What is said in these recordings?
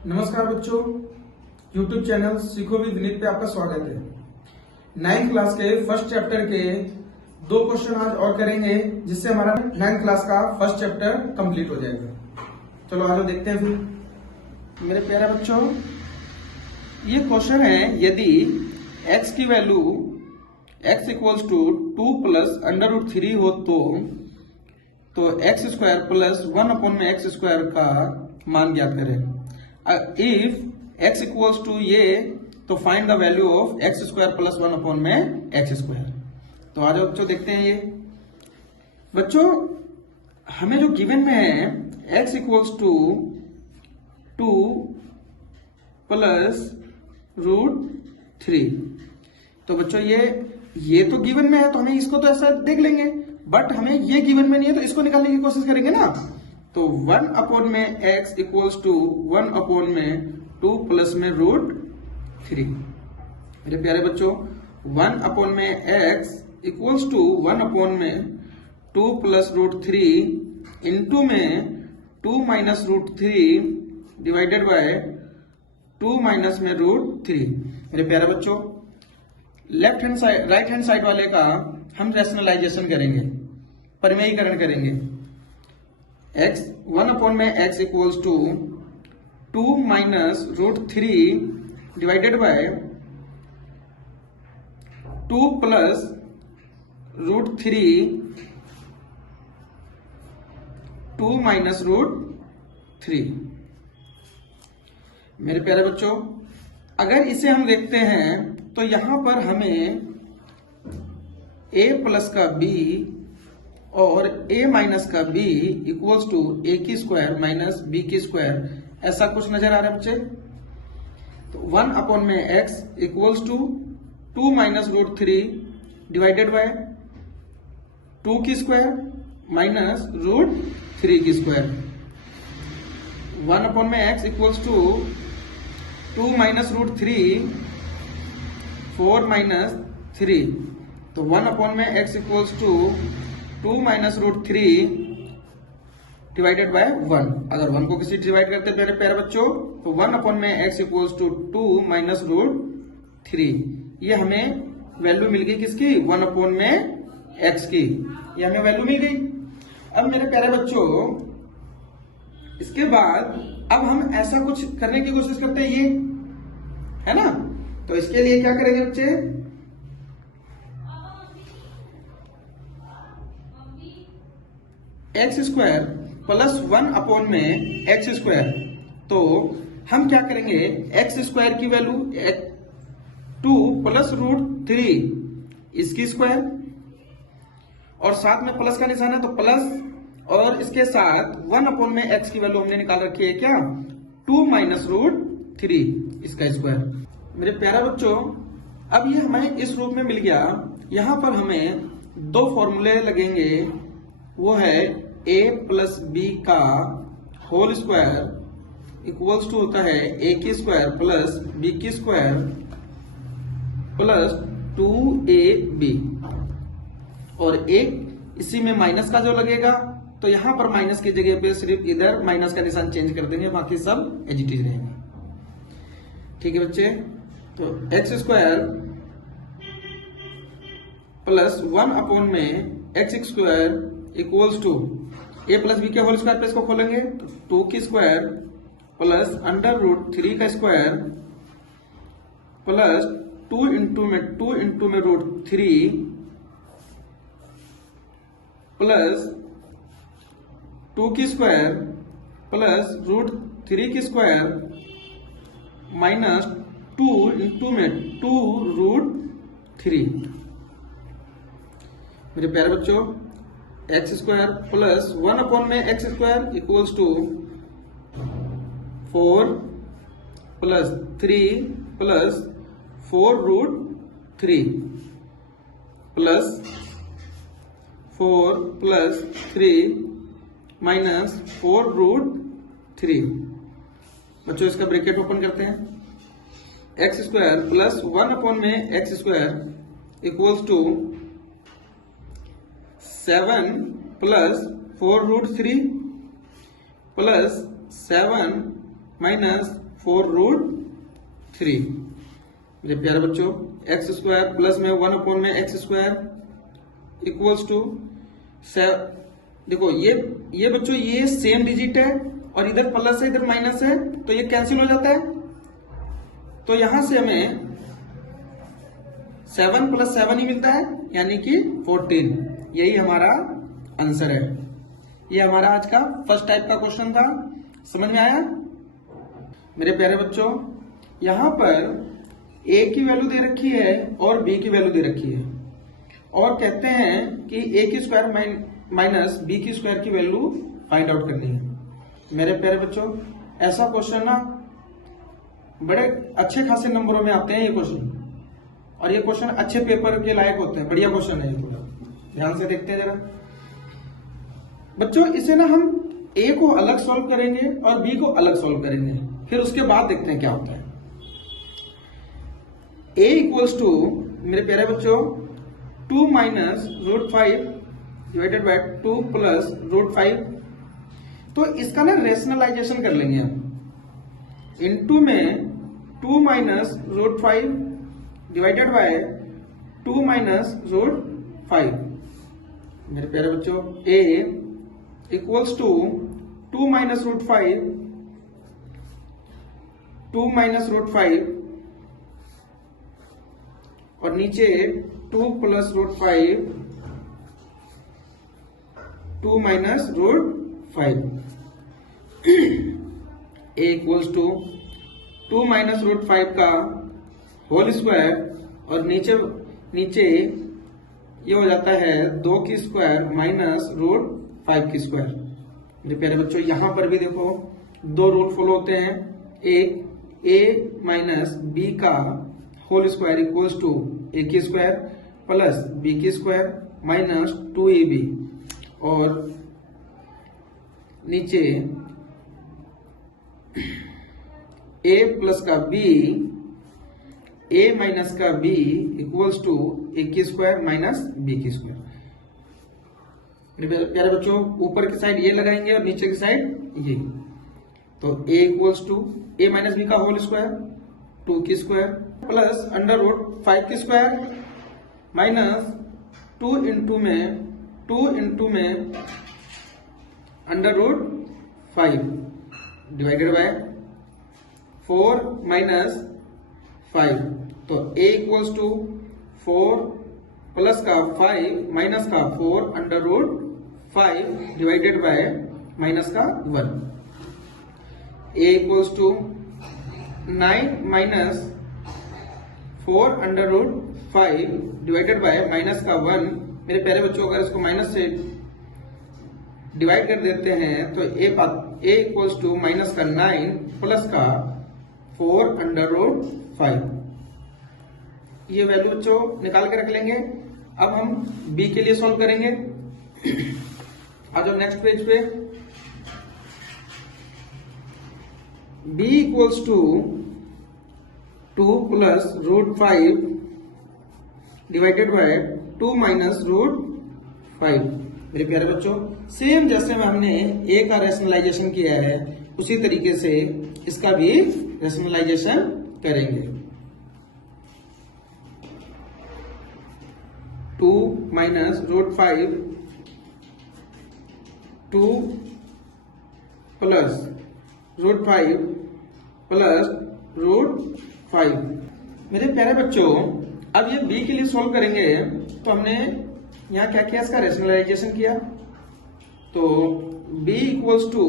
नमस्कार बच्चों, YouTube channel सीखो विद विनीत पे आपका स्वागत है। 9th क्लास के फर्स्ट चैप्टर के 2 क्वेश्चन आज और करेंगे, जिससे हमारा 9th क्लास का फर्स्ट चैप्टर कंप्लीट हो जाएगा। चलो आज देखते हैं फिर। मेरे प्यारे बच्चों, ये क्वेश्चन है, यदि x की value x equals to 2 plus under root 3 हो तो x स्क्वायर प्लस 1 अपॉन में x स्क्वायर का मान ज्ञात करें। इफ x इक्वल्स टू ये, तो find the value of x square plus 1 upon में x स्क्वायर। तो आज बच्चों देखते हैं। ये बच्चों हमें जो गिवन में है x equals to 2 plus root 3, तो बच्चों ये तो गिवन में है, तो हमें इसको तो ऐसा देख लेंगे, बट हमें ये गिवन में नहीं है, तो इसको निकालने की कोशिश करेंगे ना। तो 1 अपॉन में x इक्वल्स टू 1 अपॉन में 2 प्लस में रूट 3। मेरे प्यारे बच्चों, 1 अपॉन में x इक्वल्स टू 1 अपॉन में 2 प्लस रूट 3 इंटू में 2 minus root 3 divided by 2 minus में रूट 3। मेरे प्यारे बच्चों, left hand side right hand side वाले का हम रैशनलाइजेशन करेंगे, परिमेयीकरण करेंगे। x 1 अपॉन में x equals to 2 minus root 3 divided by 2 plus root 3 2 minus root 3। मेरे प्यारे बच्चों, अगर इसे हम देखते हैं तो यहां पर हमें a प्लस का b और a माइनस का b इक्वल्स टू a की स्क्वायर माइनस b की स्क्वायर, ऐसा कुछ नजर आ रहा है बच्चे। तो 1 अपॉन में x equals to 2 minus root 3 divided by 2 की स्क्वायर माइनस रूट 3 की स्क्वायर। 1 अपॉन में x equals to 2 minus root 3 4 minus 3, तो 1 अपॉन में x equals to 2 minus root 3 divided by 1। अगर 1 को किसी डिवाइड करते हैं मेरे प्यारे बच्चों, तो 1 अपॉन में x equals to 2 minus root 3। ये हमें वैल्यू मिल गई किसकी? 1 अपॉन में x की, ये हमें वैल्यू मिल गई। अब मेरे प्यारे बच्चों, इसके बाद अब हम ऐसा कुछ करने की कोशिश करते हैं, ये है ना। तो इसके लिए क्या करेंगे बच्चे? एक्स स्क्वायर प्लस 1 अपॉन में एक्स स्क्वायर, तो हम क्या करेंगे? एक्स स्क्वायर की वैल्यू 2 प्लस रूट 3 इसकी स्क्वायर, और साथ में प्लस का निशान है तो प्लस, और इसके साथ 1 अपॉन में एक्स की वैल्यू हमने निकाल रखी है क्या? 2 माइनस रूट 3 इसका स्क्वायर। मेरे प्यारे बच्चों, अब ये हमें इस रूप में मिल गया। यहां पर हमें 2 फॉर्मूले लगेंगे, वो है a प्लस बी का होल स्क्वायर इक्वल्स टू होता है a की स्क्वायर प्लस b की स्क्वायर प्लस 2ab, और एक इसी में माइनस का जो लगेगा, तो यहां पर माइनस की जगह पे सिर्फ इधर माइनस का निशान चेंज कर देंगे, बाकी सब एज इट इज रहेंगे। ठीक है बच्चे, तो एक्स स्क्वायर प्लस 1 अपॉन में x square equals to a plus b के होल स्क्वायर पे इसको खोलेंगे तो 2 की स्क्वायर प्लस अंडर रूट 3 का स्क्वायर प्लस 2 इंटू में रूट 3 प्लस 2 की स्क्वायर प्लस रूट 3 की स्क्वायर माइनस 2 इंटू में 2 रूट 3। मेरे प्यारे बच्चों, एक्स स्क्वायर प्लस 1 अपॉन में x square equals to 4 plus 3 plus 4 root 3 plus 4 plus 3 minus 4 root 3। बच्चों इसका ब्रैकेट ओपन करते हैं। एक्स स्क्वायर प्लस 1 अपॉन में x square equals to 7 plus 4 root 3 plus 7 minus 4√3। मेरे प्यारे बच्चों, एक्स स्क्वायर प्लस में 1 में एक्स स्क्वायर इक्वल्स टू, देखो ये बच्चों ये सेम डिजिट है और इधर प्लस है इधर माइनस है, तो ये कैंसिल हो जाता है। तो यहां से हमें 7 + 7 ही मिलता है, यानी कि 14। यही हमारा आंसर है। ये हमारा आज का फर्स्ट टाइप का क्वेश्चन था। समझ में आया मेरे प्यारे बच्चों? यहां पर a की वैल्यू दे रखी है और b की वैल्यू दे रखी है, और कहते हैं कि a की स्क्वायर माइनस b की स्क्वायर की वैल्यू फाइंड आउट करनी है। मेरे प्यारे बच्चों, ऐसा क्वेश्चन ना बड़े अच्छे खासे नंबरों में आते हैं ये क्वेश्चन, और ये क्वेश्चन अच्छे पेपर के लायक होते हैं। बढ़िया क्वेश्चन है ये, थोड़ा ध्यान से देखते हैं जरा बच्चों। इसे ना हम a को अलग सॉल्व करेंगे और b को अलग सॉल्व करेंगे, फिर उसके बाद देखते हैं क्या होता है। a इक्वल्स टू, मेरे प्यारे बच्चों, 2 - √5 डिवाइडेड बाय 2 + √5। तो इसका ना रेशनलाइजेशन कर लेंगे हम। इनटू में 2 - √5 डिवाइडेड बाय 2 - √5। मेरे प्यारे बच्चों, a इक्वल्स टू 2 - √5 2 - √5 और नीचे 2 + √5 2 - √5। a इक्वल्स टू 2 - √5 का होल स्क्वायर और नीचे ये हो जाता है 2 की स्क्वायर माइनस √5 की स्क्वायर। मेरे प्यारे बच्चों, यहां पर भी देखो 2 रूल फॉलो होते हैं। एक a माइनस b का whole square equals to a की स्क्वायर प्लस b की स्क्वायर माइनस 2ab, और नीचे a प्लस का b, a माइनस का b इक्वल्स टू a की स्क्वायर माइनस b की स्क्वायर। प्यारे बच्चों, ऊपर की साइड ये लगाएंगे और नीचे की साइड ये। तो a equals to a minus b का होल स्क्वायर 2 की स्क्वायर प्लस √5 की स्क्वायर माइनस 2 इंटू में √5 डिवाइडेड बाय 4 - 5। तो a इक्वल्स टू 4 प्लस का 5 माइनस का 4 √5 डिवाइडेड बाय माइनस का 1। a equals to 9 - 4 √5 divided by minus का 1। मेरे प्यारे बच्चों, अगर इसको माइनस से डिवाइड कर देते हैं तो a इक्वल्स टू माइनस का 9 प्लस का 4 √5। ये वैल्यू बच्चों निकाल के रख लेंगे। अब हम b के लिए सॉल्व करेंगे। आ जाओ नेक्स्ट पेज पे। b equals to 2 + √5 divided by 2 - √5। मेरे प्यारे बच्चों, सेम जैसे में हमने a का रेशनलाइजेशन किया है उसी तरीके से इसका भी रेशनलाइजेशन करेंगे। 2 - √5 2 + √5 प्लस √5। मेरे प्यारे बच्चों, अब ये b के लिए सॉल्व करेंगे तो हमने यहाँ क्या किया, इसका रेशनलाइजेशन किया। तो b equals to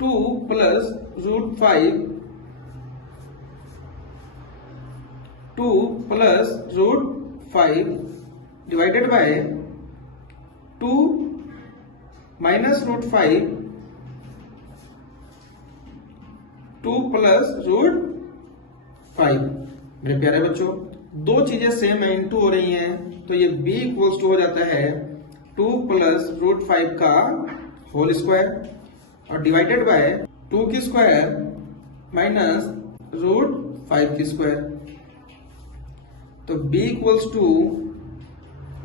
2 + √5 2 + √5 divided by 2 - √5 2 + √5। मेरे प्यारे बच्चों, दो चीजें सेम है, इंटू हो रही हैं, तो ये b इक्वल्स टू हो जाता है 2 + √5 का होल स्क्वायर और डिवाइडेड बाय 2 की स्क्वायर माइनस √5 की स्क्वायर। तो b इक्वल्स टू,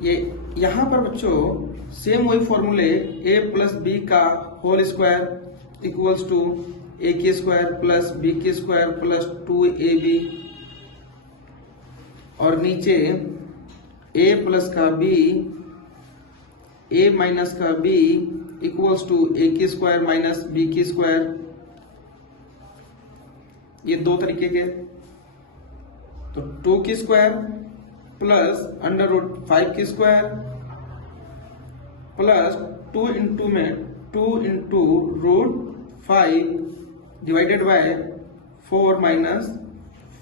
ये यहां पर बच्चों सेम वही फॉर्मूले a + b का होल स्क्वायर इक्वल्स टू ए की स्क्वायर प्लस बी की स्क्वायर प्लस 2ab और नीचे a प्लस का b a माइनस का b इक्वल्स टू ए की स्क्वायर माइनस बी की स्क्वायर। ये दो तरीके के, तो 2 की स्क्वायर प्लस अंडर रूट 5 की square plus 2 into root 5 divided by 4 minus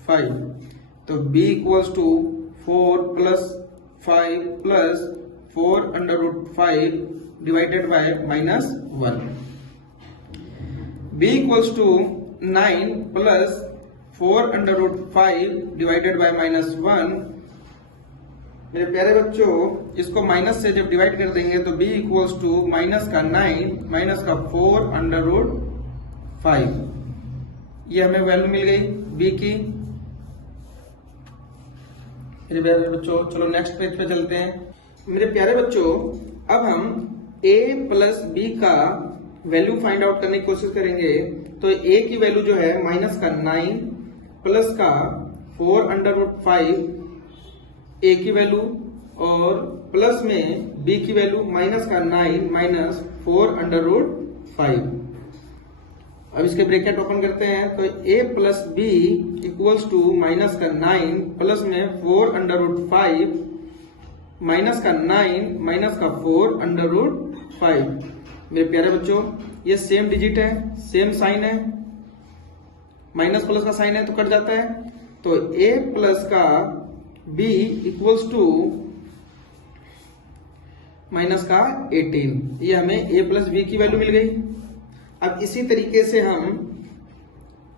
5। तो b equals to 4 plus 5 plus 4 under root 5 divided by minus 1। b equals to 9 plus 4 under root 5 divided by minus 1। मेरे प्यारे बच्चों, इसको माइनस से जब divide कर देंगे तो b इक्वल्स टू माइनस का 9 माइनस का 4 अंडर रूट 5। ये हमें वैल्यू मिल गई b की। मेरे प्यारे बच्चों, चलो नेक्स्ट पेज पे चलते हैं। मेरे प्यारे बच्चों, अब हम a प्लस b का वैल्यू फाइंड आउट करने की कोशिश करेंगे। तो a की वैल्यू जो है माइनस का 9 प्लस का 4 अंडर रूट 5 a की वैल्यू और प्लस में b की वैल्यू माइनस का 9 माइनस 4 अंडर रूट 5। अब इसके ब्रैकेट ओपन करते हैं तो a plus b equals to minus का 9 प्लस में 4 अंडर रूट 5 माइनस का 9 माइनस का 4 अंडर रूट 5। मेरे प्यारे बच्चों, ये सेम डिजिट है, सेम साइन है, माइनस प्लस का साइन है तो कट जाता है। तो a प्लस का b इक्वल्स टू माइनस का 18। ये हमें a प्लस b की वैल्यू मिल गई। अब इसी तरीके से हम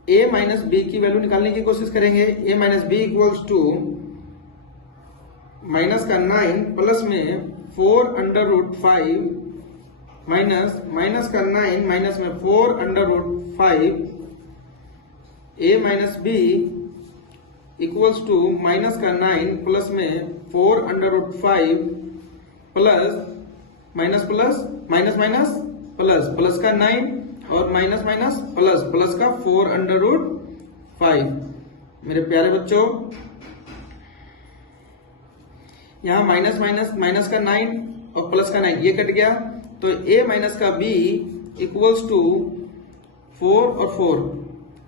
a माइनस b की वैल्यू निकालने की कोशिश करेंगे। a minus b equals to minus का 9 प्लस में 4 अंडर रूट 5 माइनस का 9 माइनस में 4 under root 5 a minus b equals to minus का 9 प्लस में 4 under root 5 plus minus plus minus minus plus plus का 9 और माइनस माइनस प्लस प्लस का 4 under root 5। मेरे प्यारे बच्चों, यहां माइनस माइनस माइनस का 9 और प्लस का 9 ये कट गया। तो a माइनस का b इक्वल्स टू 4 और 4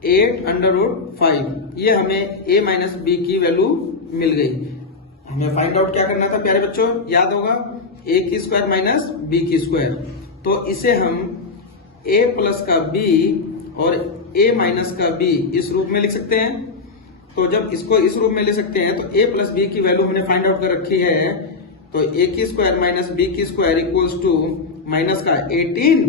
8 अंडर रूट 5। ये हमें a माइनस b की वैल्यू मिल गई। हमें फाइंड आउट क्या करना था प्यारे बच्चों, याद होगा a की स्क्वायर माइनस b की स्क्वायर। तो इसे हम a प्लस का b और a माइनस का b इस रूप में लिख सकते हैं। तो जब इसको इस रूप में ले सकते हैं तो a प्लस b की वैल्यू हमने फाइंड आउट कर रखी है। तो a की स्क्वायर माइनस b की स्क्वायर इक्वल्स टू माइनस का 18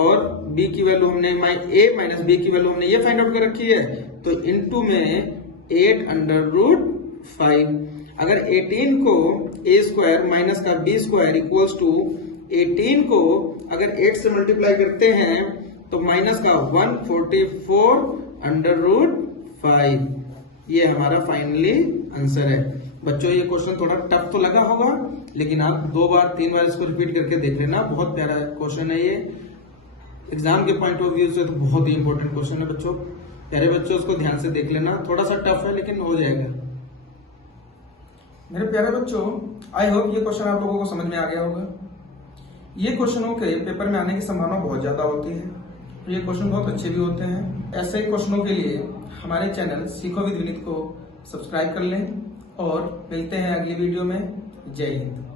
और b की वैल्यू हमने a माइनस b की वैल्यू हमने ये फाइंड आउट कर रखी है। तो इनटू में 8 अंडर रूट 5। अगर 18 को a स्क्वायर माइनस का b स्क्वायर इक्वल्स टू 18 को अगर 8 से मल्टीप्लाई करते हैं तो माइनस का 144 अंडर रूट 5। ये हमारा फाइनली आंसर है। बच्चों, ये क्वेश्चन थोड़ा टफ तो लगा होगा, लेकिन आप 2 बार 3 बार इसको रिपीट करके देख लेना। बहुत प्यारा क्वेश्चन है ये, एग्जाम के पॉइंट ऑफ व्यू से तो बहुत ही इंपॉर्टेंट क्वेश्चन है बच्चों। प्यारे बच्चों, उसको ध्यान से देख लेना। थोड़ा सा टफ है लेकिन हो जाएगा। मेरे प्यारे बच्चों, आई होप ये क्वेश्चन आप लोगों को समझ में आ गया होगा। ये क्वेश्चनों के पेपर में आने की संभावना बहुत ज्यादा होती है। ये क्वेश्चन बहुत अच्छे भी होते हैं। ऐसे ही क्वेश्चनों के लिए हमारे चैनल सीखो विद विनीत को सब्सक्राइब कर लें और मिलते हैं अगली वीडियो में। जय हिंद।